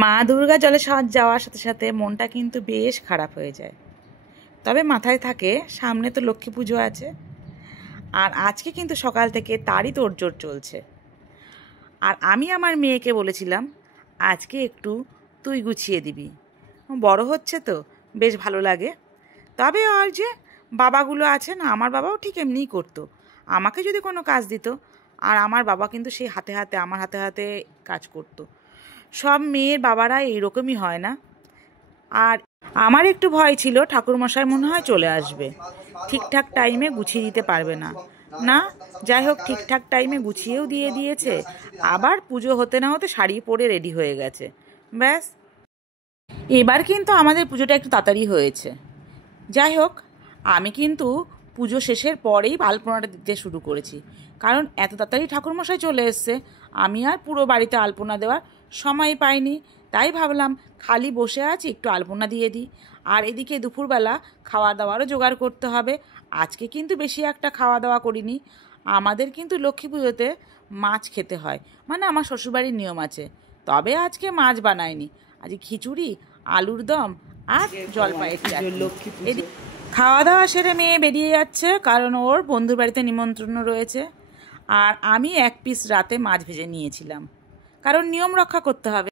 মা দুর্গা জলে যাওয়ার সাথে সাথে মনটা কিন্তু বেশ খারাপ হয়ে যায়। তবে মাথায় থাকে সামনে তো লক্ষ্মী পুজো আছে, আর আজকে কিন্তু সকাল থেকে তারই তোড়জোড় চলছে। আর আমি আমার মেয়েকে বলেছিলাম আজকে একটু তুই গুছিয়ে দিবি, বড় হচ্ছে তো বেশ ভালো লাগে। তবে আর যে বাবাগুলো আছে না, আমার বাবাও ঠিক এমনিই করতো, আমাকে যদি কোনো কাজ দিত আর আমার বাবা কিন্তু সেই হাতে হাতে আমার হাতে হাতে কাজ করতো। সব মেয়ের বাবারা এইরকমই হয় না। আর আমার একটু ভয় ছিল ঠাকুরমশাই মনে হয় চলে আসবে, ঠিকঠাক টাইমে গুছিয়ে দিতে পারবে না। না, যাই হোক ঠিকঠাক টাইমে গুছিয়েও দিয়েছে। আবার পুজো হতে না হতে শাড়ি পরে রেডি হয়ে গেছে। ব্যাস, এবার কিন্তু আমাদের পুজোটা একটু তাড়াতাড়ি হয়েছে। যাই হোক, আমি কিন্তু পুজো শেষের পরেই আলপনাটা দিতে শুরু করেছি, কারণ এত তাড়াতাড়ি ঠাকুরমশাই চলে এসছে, আমি আর পুরো বাড়িতে আলপনা দেওয়ার সময় পাইনি। তাই ভাবলাম খালি বসে আছি, একটু আলপনা দিয়ে দিই। আর এদিকে দুপুরবেলা খাওয়া দাওয়ারও জোগাড় করতে হবে। আজকে কিন্তু বেশি একটা খাওয়া দাওয়া করিনি। আমাদের কিন্তু লক্ষ্মী পুজোতে মাছ খেতে হয়, মানে আমার শ্বশুরবাড়ির নিয়ম আছে। তবে আজকে মাছ বানায়নি, আজকে খিচুড়ি, আলুর দম আর জলপাইয়ের চাটনি। খাওয়া দাওয়া সেরে মেয়ে বেরিয়ে যাচ্ছে, কারণ ওর বন্ধুর বাড়িতে নিমন্ত্রণ রয়েছে। আর আমি এক পিস রাতে মাছ ভেজে নিয়েছিলাম, কারণ নিয়ম রক্ষা করতে হবে।